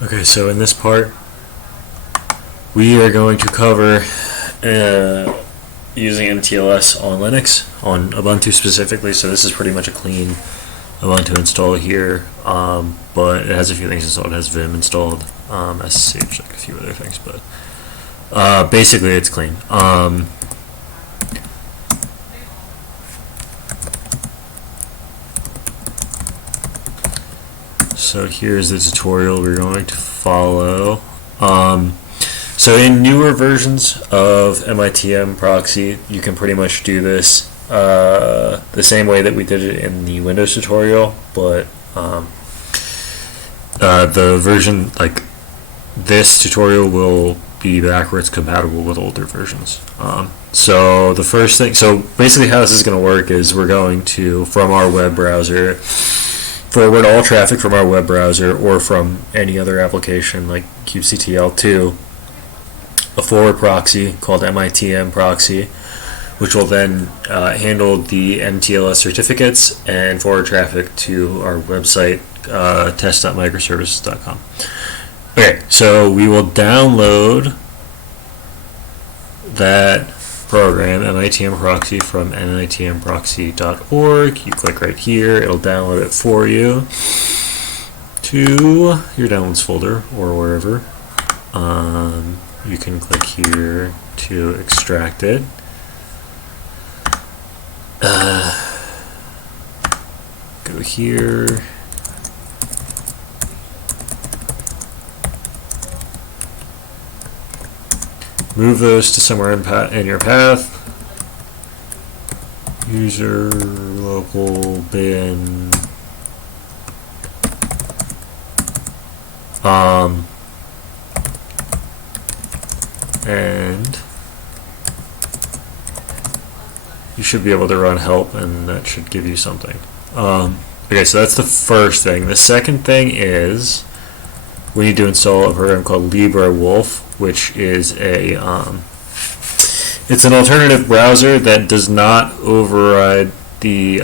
Okay, so in this part, we are going to cover using mTLS on Linux, on Ubuntu specifically. So this is pretty much a clean Ubuntu install here, but it has a few things installed. It has Vim installed, SSH, like a few other things, but basically it's clean. So here's the tutorial we're going to follow. So in newer versions of mitmproxy, you can pretty much do this the same way that we did it in the Windows tutorial, but the version, like this tutorial, will be backwards compatible with older versions. So the first thing, so basically how this is going to work is we're going to, from our web browser, forward all traffic from our web browser or from any other application like kubectl to a forward proxy called mitmproxy, which will then handle the mTLS certificates and forward traffic to our website, test.microservices.com. Okay, so we will download that program, mitmproxy, from mitmproxy.org. You click right here, it'll download it for you to your downloads folder or wherever. You can click here to extract it. Go here. Move those to somewhere in your path. User local bin. And you should be able to run help, and that should give you something. Okay, so that's the first thing. The second thing is we need to install a program called LibreWolf, which is a it's an alternative browser that does not override the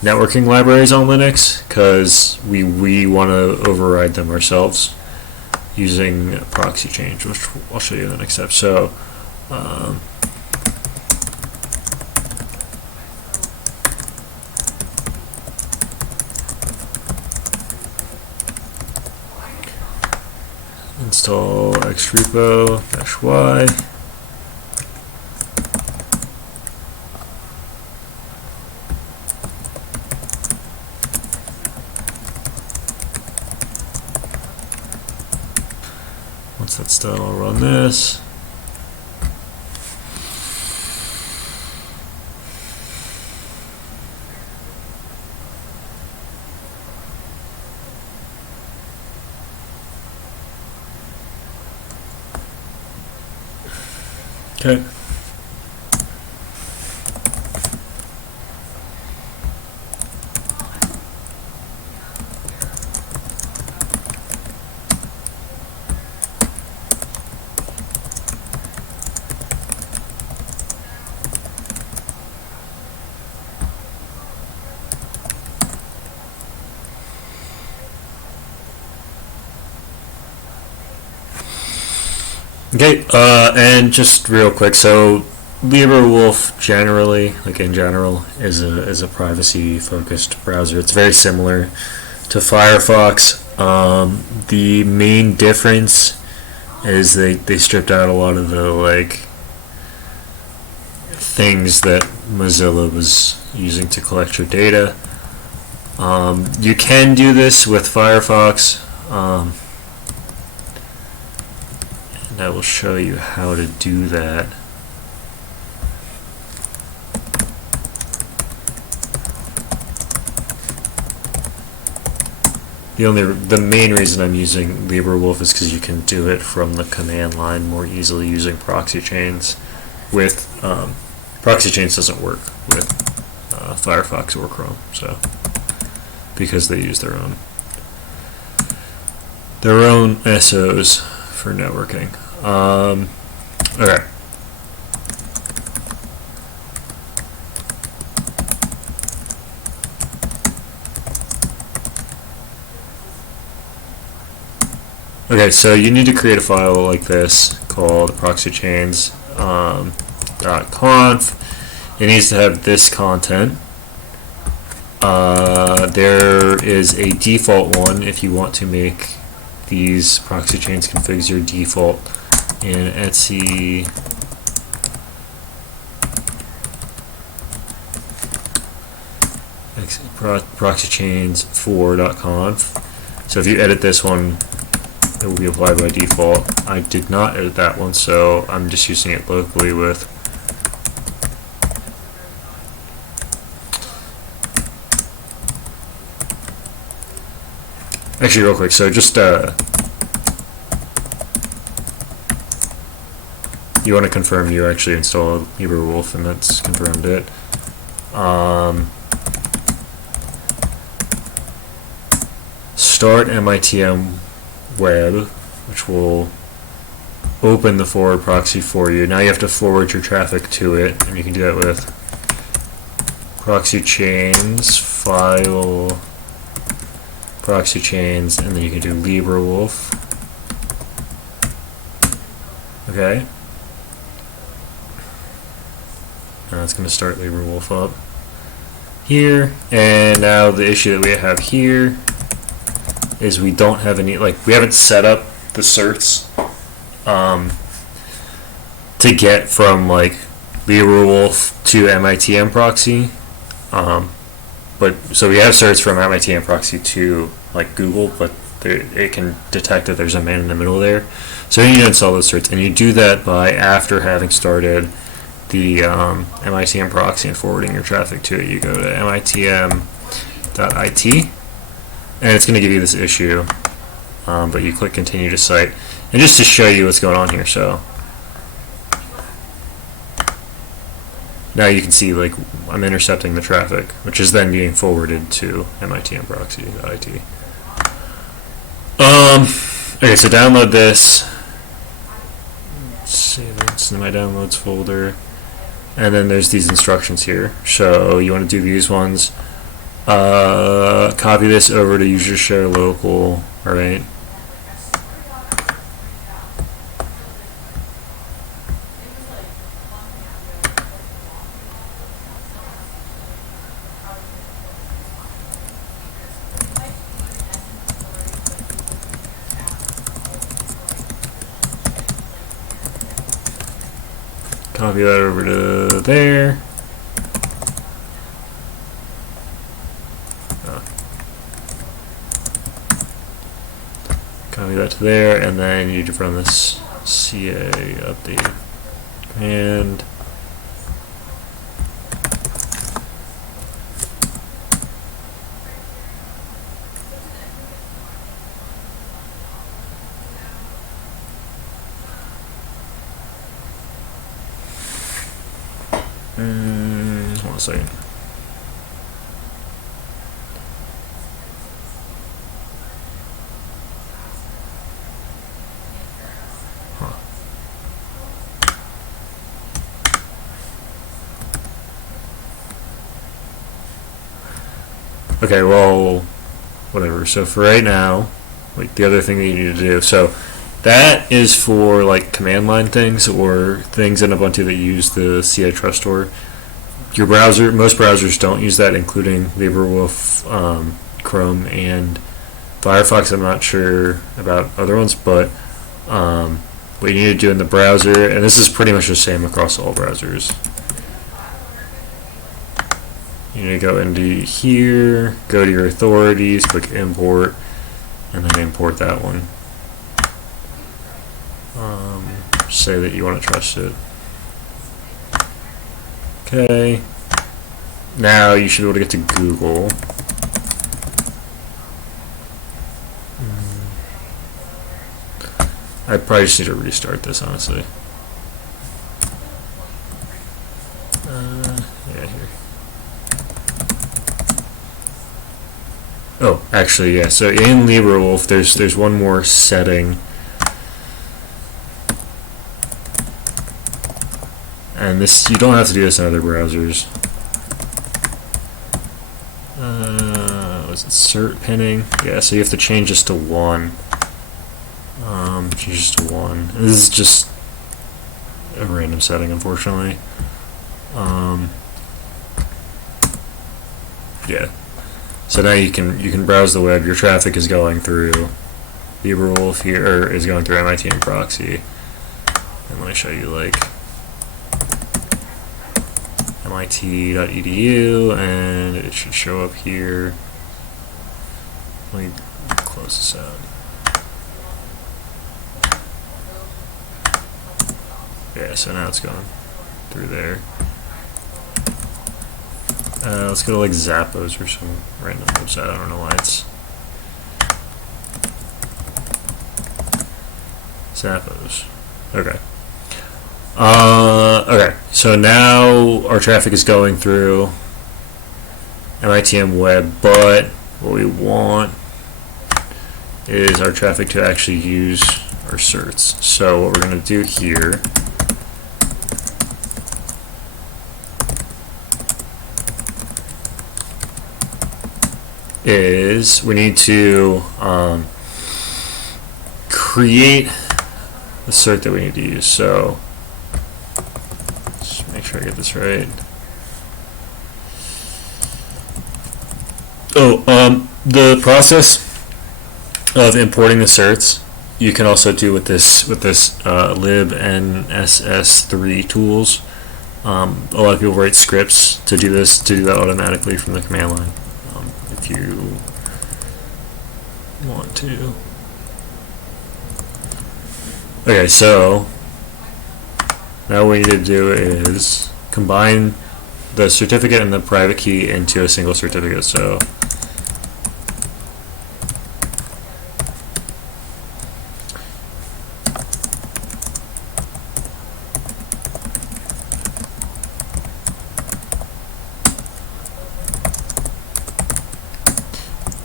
networking libraries on Linux, because we want to override them ourselves using proxychains, which I'll show you in the next step. So install extrepo-y. Once that's done, I'll run this. Okay. Okay, and just real quick, so LibreWolf generally, like in general, is a privacy-focused browser. It's very similar to Firefox. The main difference is they stripped out a lot of the things that Mozilla was using to collect your data. You can do this with Firefox. And I will show you how to do that. The main reason I'm using LibreWolf is because you can do it from the command line more easily using proxychains. With proxychains doesn't work with Firefox or Chrome, so because they use their own SOs for networking. Okay. Okay, so you need to create a file like this called proxychains.conf. It needs to have this content. There is a default one if you want to make these proxy chains configs your default in etc proxychains4.conf. So if you edit this one, it will be applied by default. I did not edit that one, so I'm just using it locally with actually real quick, so just you want to confirm you actually installed LibreWolf, and that's confirmed it. Start mitmweb, which will open the forward proxy for you. Now you have to forward your traffic to it, and you can do that with proxychains file proxychains, and then you can do LibreWolf. Okay. Now it's going to start LibreWolf up here, and now the issue that we have here is we don't have any, like, we haven't set up the certs to get from like LibreWolf to mitmproxy. But so we have certs from mitmproxy to like Google, but it can detect that there's a man in the middle there. So you need to install those certs, and you do that by after having started the mitmproxy and forwarding your traffic to it. You go to mitm.it, and it's going to give you this issue, but you click continue to site, and just to show you what's going on here. So now you can see, like, I'm intercepting the traffic, which is then being forwarded to mitmproxy.it. Okay, so download this. Save it in my downloads folder, and then there's these instructions here. So you want to do these ones. Copy this over to user share local. All right. Copy that over to there. Copy that to there, and then you need to run this ca update command. Hold on a second. Okay, well, whatever. So for right now, like the other thing that you need to do, so that is for like command line things or things in Ubuntu that use the CI trust store. Your browser, most browsers don't use that, including LibreWolf, Chrome, and Firefox. I'm not sure about other ones, but what you need to do in the browser, and this is pretty much the same across all browsers. You need to go into here, go to your authorities, click import, and then import that one. Say that you want to trust it. Okay. Now you should be able to get to Google. I probably just need to restart this, honestly. Yeah, here. Oh, actually, yeah. So in LibreWolf, there's one more setting, and this you don't have to do this in other browsers. Was it cert pinning? Yeah. So you have to change this to 1. Changes to 1. This is just a random setting, unfortunately. Yeah. So now you can browse the web. Your traffic is going through LibreWolf here, or is going through mitmproxy. And let me show you like mit.edu, and it should show up here. Let me close this out. Yeah, so now it's going through there. Let's go to like Zappos or some random website. I don't know why it's Zappos. Okay. Okay. So now our traffic is going through mitmweb, but what we want is our traffic to actually use our certs. So what we're going to do here is we need to create the cert that we need to use. So just make sure I get this right. The process of importing the certs you can also do with this libnss3 tools. A lot of people write scripts to do this, to do that automatically from the command line. If you want to. Okay, so now what we need to do is combine the certificate and the private key into a single certificate. So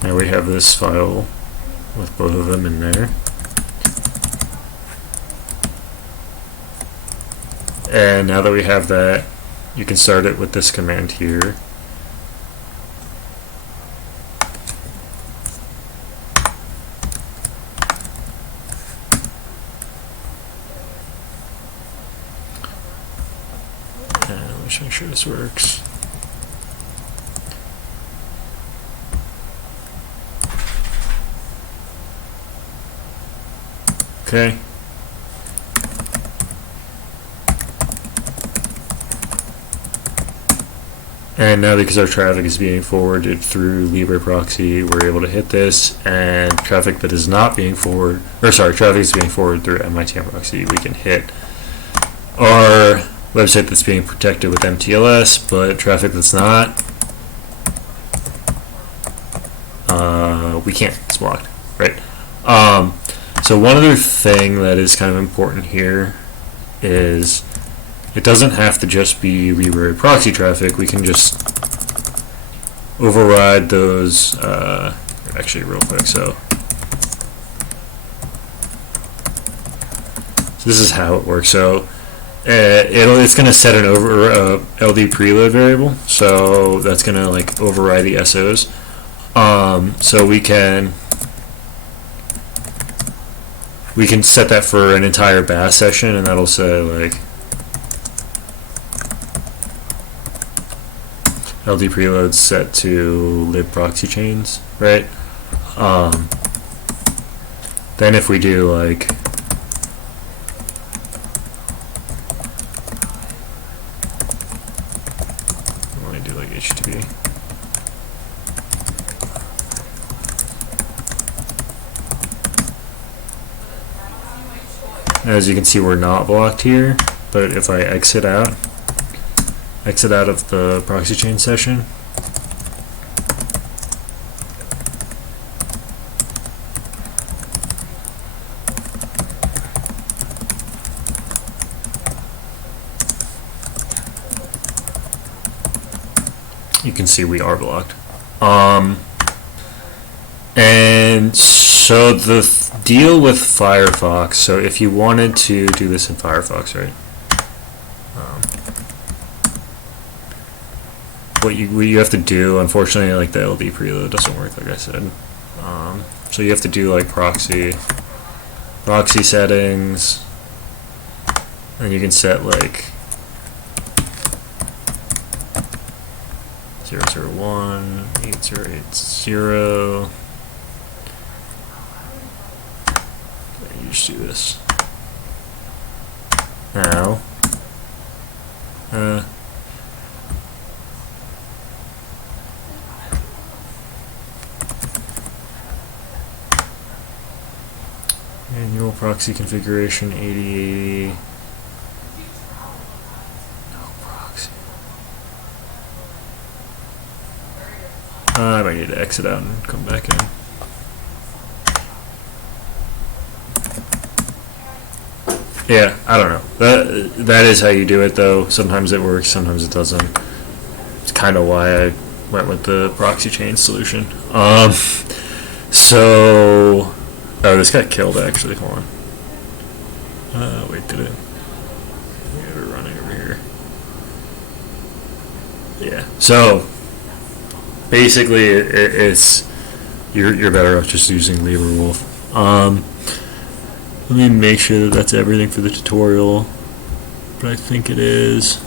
now we have this file with both of them in there. And now that we have that, you can start it with this command here. And let me make sure this works. Okay. And now because our traffic is being forwarded through LibreProxy, we're able to hit this, and traffic that is not being forwarded, or sorry, traffic is being forwarded through mitmproxy, we can hit our website that's being protected with mTLS, but traffic that's not, we can't, it's blocked, right? So one other thing that is kind of important here is it doesn't have to just be LibreProxy traffic. We can just override those, actually real quick, so this is how it works. So it's going to set an LD preload variable, so that's going to like override the SOs. So we can set that for an entire bash session, and that'll say like LD preload set to libproxychains, right? Then if we do like HTTP. As you can see, we're not blocked here, but if I exit out of the proxy chain session, you can see we are blocked. And so the deal with Firefox, so if you wanted to do this in Firefox, right? What you have to do, unfortunately, like the LD preload doesn't work, like I said. So you have to do like proxy proxy settings, and you can set like 001, 8080. You just do this. Now, manual proxy configuration 8080. No proxy. I might need to exit out and come back in. Yeah, I don't know. That is how you do it, though. Sometimes it works, sometimes it doesn't. It's kind of why I went with the proxy chain solution. So, oh, this got killed actually. Hold on. Wait, did it? Yeah, we're running over here. Yeah. So, basically, it's you're better off just using LibreWolf. Let me make sure that that's everything for the tutorial, but I think it is.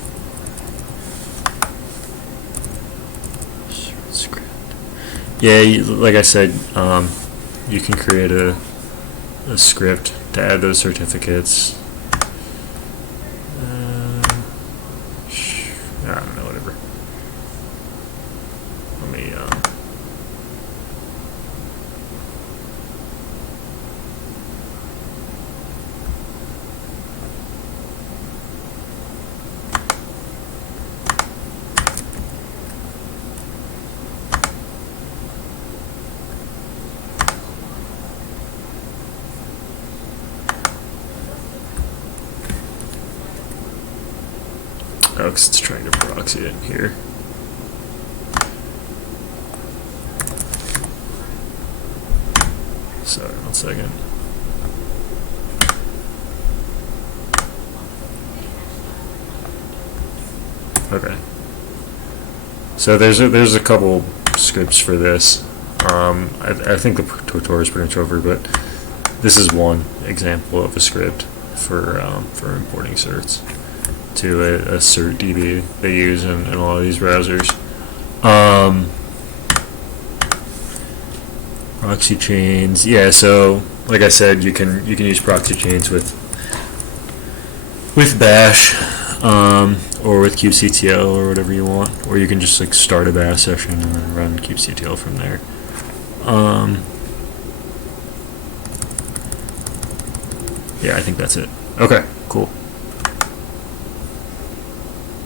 Script. Yeah, like I said, you can create a script to add those certificates. I don't know, whatever. Let me. Oh, because it's trying to proxy it here. Sorry, 1 second. Okay. So there's a couple scripts for this. I think the tutorial is pretty much over, but this is one example of a script for importing certs to a cert DB they use in a lot of these browsers. Proxy chains, yeah. So like I said, you can use proxy chains with Bash or with kubectl or whatever you want, or you can just like start a Bash session and then run kubectl from there. Yeah, I think that's it. Okay, cool.